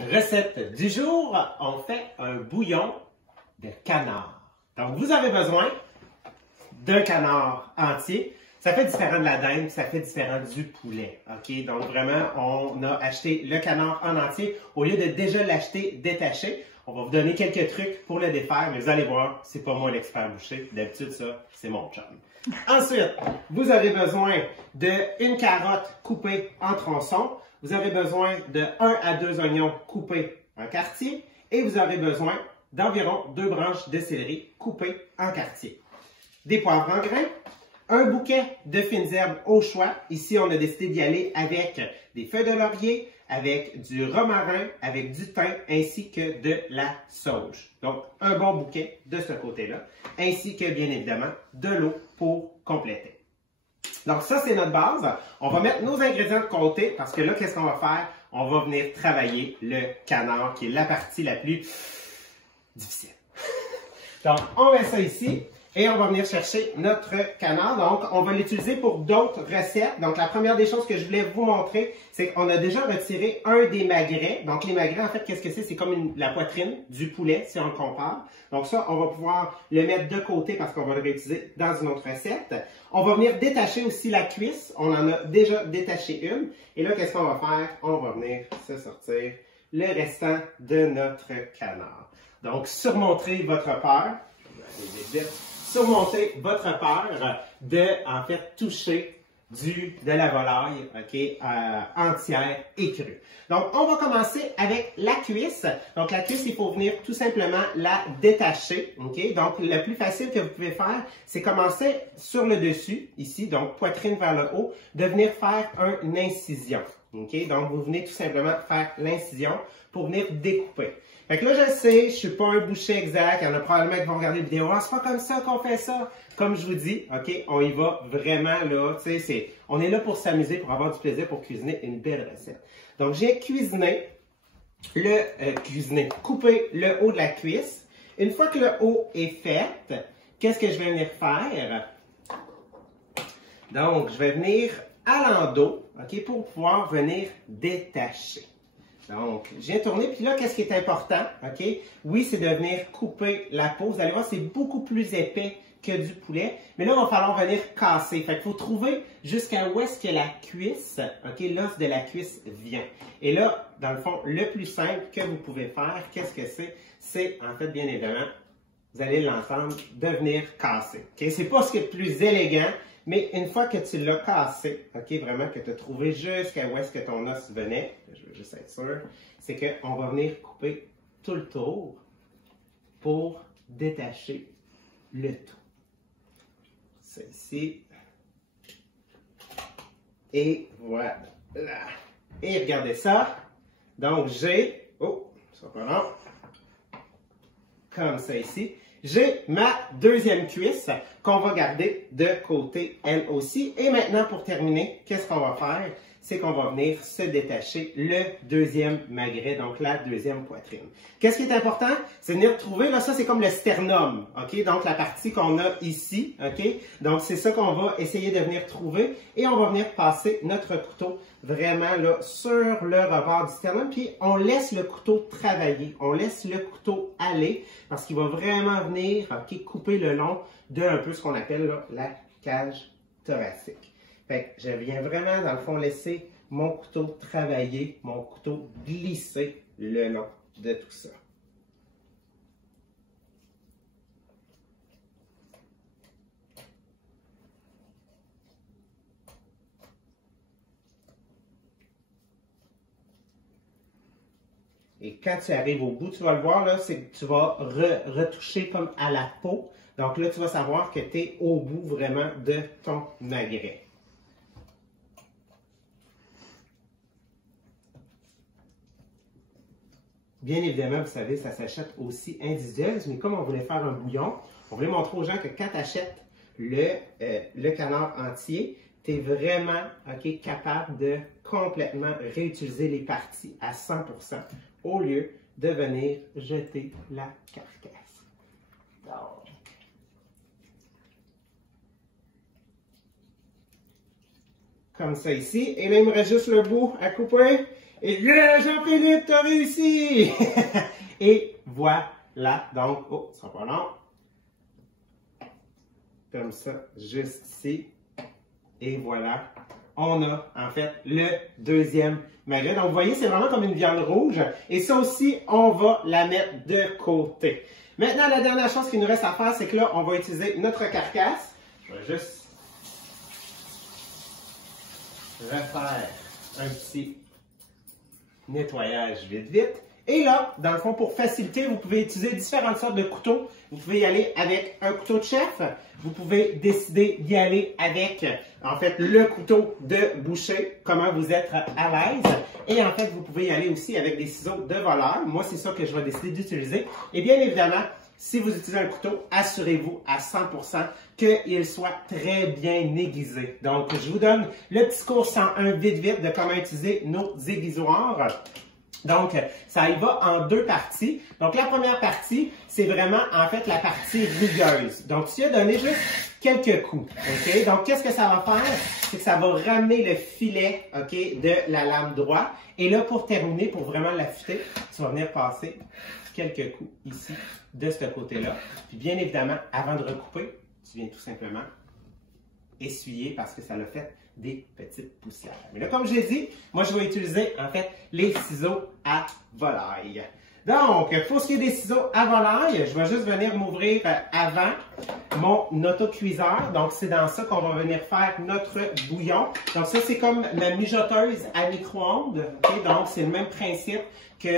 Recette du jour, on fait un bouillon de canard. Donc, vous avez besoin d'un canard entier. Ça fait différent de la dinde, ça fait différent du poulet. OK? Donc, vraiment, on a acheté le canard en entier au lieu de déjà l'acheter détaché. On va vous donner quelques trucs pour le défaire, mais vous allez voir, c'est pas moi l'expert boucher. D'habitude, ça, c'est mon chum. Ensuite, vous avez besoin d'une carotte coupée en tronçons. Vous avez besoin de 1 à 2 oignons coupés en quartiers. Et vous aurez besoin d'environ 2 branches de céleri coupées en quartiers. Des poivres en grains. Un bouquet de fines herbes au choix. Ici, on a décidé d'y aller avec des feuilles de laurier, avec du romarin, avec du thym, ainsi que de la sauge. Donc, un bon bouquet de ce côté-là, ainsi que, bien évidemment, de l'eau pour compléter. Donc, ça, c'est notre base. On va mettre nos ingrédients de côté, parce que là, qu'est-ce qu'on va faire? On va venir travailler le canard, qui est la partie la plus difficile. Donc, on met ça ici. Et on va venir chercher notre canard. Donc, on va l'utiliser pour d'autres recettes. Donc, la première des choses que je voulais vous montrer, c'est qu'on a déjà retiré un des magrets. Donc, les magrets, en fait, qu'est-ce que c'est? C'est comme la poitrine du poulet, si on le compare. Donc, ça, on va pouvoir le mettre de côté parce qu'on va le réutiliser dans une autre recette. On va venir détacher aussi la cuisse. On en a déjà détaché une. Et là, qu'est-ce qu'on va faire? On va venir se sortir le restant de notre canard. Donc, surmonter votre peur. Je vais aller vite. Surmonter votre peur de, en fait, toucher de la volaille, OK, entière et crue. Donc, on va commencer avec la cuisse. Donc, la cuisse, il faut venir tout simplement la détacher, OK? Donc, le plus facile que vous pouvez faire, c'est commencer sur le dessus, ici, donc poitrine vers le haut, de venir faire une incision, OK? Donc, vous venez tout simplement faire l'incision pour venir découper. Fait que là, je sais, je suis pas un boucher exact. Il y en a probablement qui vont regarder la vidéo. Ah, c'est pas comme ça qu'on fait ça. Comme je vous dis, OK, on y va vraiment là. Tu sais, on est là pour s'amuser, pour avoir du plaisir, pour cuisiner une belle recette. Donc, j'ai coupé le haut de la cuisse. Une fois que le haut est fait, qu'est-ce que je vais venir faire? Donc, je vais venir à l'endos, OK, pour pouvoir venir détacher. Donc, je viens tourner, puis là, qu'est-ce qui est important, OK? Oui, c'est de venir couper la peau. Vous allez voir, c'est beaucoup plus épais que du poulet. Mais là, il va falloir venir casser. Fait qu'il faut trouver jusqu'à où est-ce que la cuisse, OK, l'os de la cuisse vient. Et là, dans le fond, le plus simple que vous pouvez faire, qu'est-ce que c'est? C'est, en fait, bien évidemment, vous allez l'entendre, de venir casser. OK? C'est pas ce qui est le plus élégant, mais une fois que tu l'as cassé, OK, vraiment que tu as trouvé jusqu'à où est-ce que ton os venait, je veux juste être sûr, c'est qu'on va venir couper tout le tour pour détacher le tout. C'est ici. Et voilà. Et regardez ça. Donc, j'ai, ça va pas long, comme ça ici. J'ai ma deuxième cuisse qu'on va garder de côté elle aussi. Et maintenant, pour terminer, qu'est-ce qu'on va faire? C'est qu'on va venir se détacher le deuxième magret, donc la deuxième poitrine. Qu'est-ce qui est important? C'est venir trouver, là, ça c'est comme le sternum, OK? Donc la partie qu'on a ici, OK? Donc c'est ça qu'on va essayer de venir trouver et on va venir passer notre couteau vraiment là sur le rebord du sternum, puis on laisse le couteau travailler, on laisse le couteau aller parce qu'il va vraiment venir, OK, couper le long de un peu ce qu'on appelle là, la cage thoracique. Fait que je viens vraiment, dans le fond, laisser mon couteau travailler, mon couteau glisser le long de tout ça. Et quand tu arrives au bout, tu vas le voir, là, c'est que tu vas retoucher comme à la peau. Donc là, tu vas savoir que tu es au bout vraiment de ton magret. Bien évidemment, vous savez, ça s'achète aussi individuel, mais comme on voulait faire un bouillon, on voulait montrer aux gens que quand tu achètes le canard entier, tu es vraiment capable de complètement réutiliser les parties à 100% au lieu de venir jeter la carcasse. Donc, comme ça ici. Et là, il me reste juste le bout à couper. Et Jean-Philippe, t'as réussi! Et voilà. Donc, oh, ça sera pas long. Comme ça, juste ici. Et voilà. On a, en fait, le deuxième magret. Donc, vous voyez, c'est vraiment comme une viande rouge. Et ça aussi, on va la mettre de côté. Maintenant, la dernière chose qu'il nous reste à faire, c'est que là, on va utiliser notre carcasse. Je vais juste refaire un petit nettoyage vite. Et là, dans le fond, pour faciliter, vous pouvez utiliser différentes sortes de couteaux. Vous pouvez y aller avec un couteau de chef. Vous pouvez décider d'y aller avec, en fait, le couteau de boucher, comment vous êtes à l'aise. Et en fait, vous pouvez y aller aussi avec des ciseaux de voleur. Moi, c'est ça que je vais décider d'utiliser. Et bien évidemment, si vous utilisez un couteau, assurez-vous à 100% qu'il soit très bien aiguisé. Donc, je vous donne le petit cours 101 vite de comment utiliser nos aiguisoirs. Donc, ça y va en deux parties. Donc, la première partie, c'est vraiment, en fait, la partie rugueuse. Donc, tu as donné juste quelques coups, OK? Donc, qu'est-ce que ça va faire? C'est que ça va ramener le filet, OK, de la lame droite. Et là, pour terminer, pour vraiment l'affûter, tu vas venir passer quelques coups ici, de ce côté-là. Puis, bien évidemment, avant de recouper, tu viens tout simplement essuyer parce que ça l'a fait des petites poussières. Mais là, comme je l'ai dit, moi, je vais utiliser, en fait, les ciseaux à volaille. Donc, pour ce qui est des ciseaux à volaille, je vais juste venir m'ouvrir avant mon autocuiseur. Donc, c'est dans ça qu'on va venir faire notre bouillon. Donc, ça, c'est comme ma mijoteuse à micro-ondes. Okay? Donc, c'est le même principe que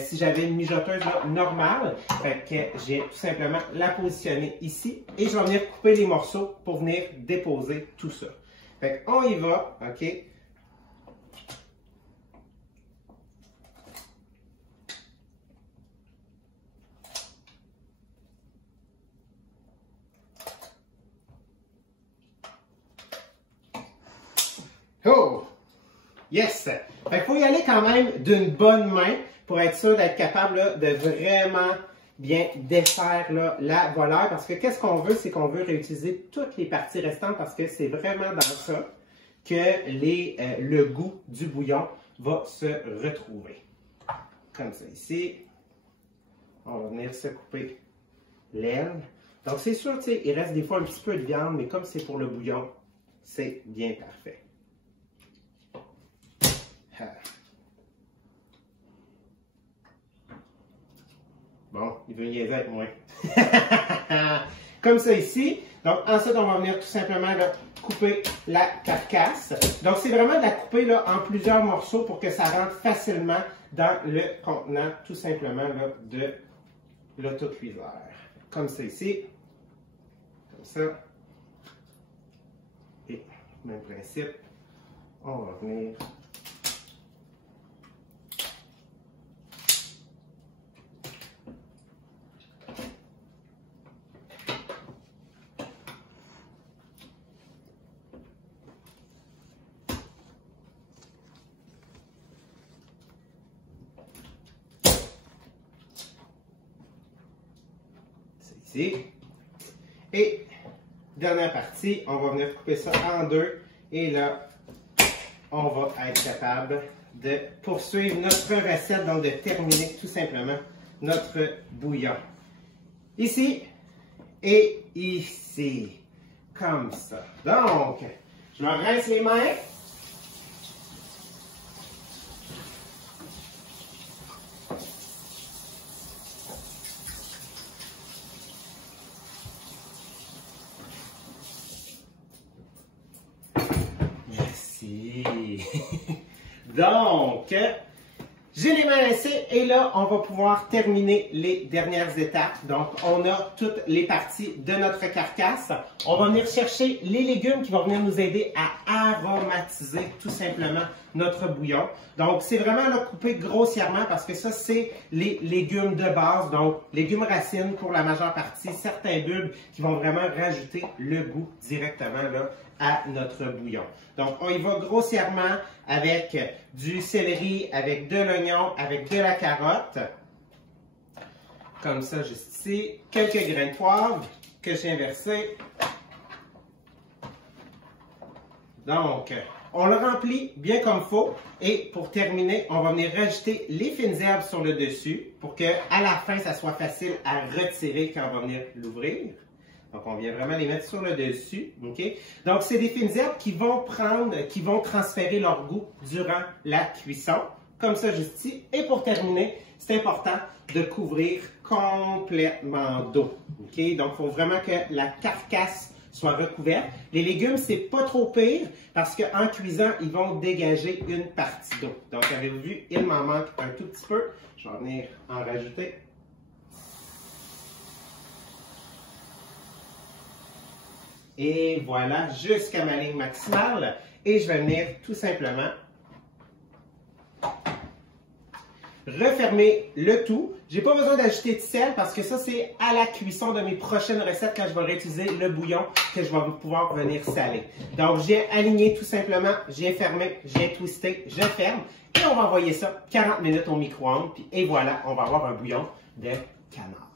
si j'avais une mijoteuse là, normale. Fait que j'ai tout simplement la positionner ici. Et je vais venir couper les morceaux pour venir déposer tout ça. Fait qu'on y va, OK? Oh! Yes! Fait qu'il faut y aller quand même d'une bonne main pour être sûr d'être capable là, de vraiment bien défaire là, la volaille. Parce que qu'est-ce qu'on veut? C'est qu'on veut réutiliser toutes les parties restantes parce que c'est vraiment dans ça que le goût du bouillon va se retrouver. Comme ça ici. On va venir se couper l'aile. Donc c'est sûr, tu sais, il reste des fois un petit peu de viande, mais comme c'est pour le bouillon, c'est bien parfait. Bon, il veut niaiser avec moi. Comme ça ici. Donc, ensuite, on va venir tout simplement là, couper la carcasse. Donc, c'est vraiment de la couper là, en plusieurs morceaux pour que ça rentre facilement dans le contenant, tout simplement, là, de l'autocuiseur. Comme ça ici. Comme ça. Et, même principe, on va venir ici. Et dernière partie, on va venir couper ça en deux. Et là, on va être capable de poursuivre notre recette, donc de terminer tout simplement notre bouillon. Ici et ici. Comme ça. Donc, je me rince les mains. Donc, j'ai les mains rincées et là, on va pouvoir terminer les dernières étapes. Donc, on a toutes les parties de notre carcasse. On va venir chercher les légumes qui vont venir nous aider à aromatiser tout simplement notre bouillon. Donc, c'est vraiment là, coupé grossièrement parce que ça, c'est les légumes de base. Donc, légumes racines pour la majeure partie. Certains bulbes qui vont vraiment rajouter le goût directement là, à notre bouillon. Donc, on y va grossièrement avec du céleri, avec de l'oignon, avec de la carotte. Comme ça, juste ici. Quelques grains de poivre que j'ai inversés. Donc, On le remplit bien comme il faut. Et pour terminer, on va venir rajouter les fines herbes sur le dessus pour qu'à la fin, ça soit facile à retirer quand on va venir l'ouvrir. Donc, on vient vraiment les mettre sur le dessus. Okay? Donc, c'est des fines herbes qui vont transférer leur goût durant la cuisson. Comme ça, juste ici. Et pour terminer, c'est important de couvrir complètement d'eau. Okay? Donc, il faut vraiment que la carcasse soit recouverte. Les légumes, c'est pas trop pire parce qu'en cuisant, ils vont dégager une partie d'eau. Donc, avez-vous vu, il m'en manque un tout petit peu. Je vais venir en rajouter. Et voilà, jusqu'à ma ligne maximale. Et je vais venir tout simplement refermer le tout. J'ai pas besoin d'ajouter de sel parce que ça, c'est à la cuisson de mes prochaines recettes quand je vais réutiliser le bouillon que je vais pouvoir venir saler. Donc, j'ai aligné tout simplement, j'ai fermé, j'ai twisté, je ferme. Et on va envoyer ça 40 minutes au micro-ondes. Et voilà, on va avoir un bouillon de canard.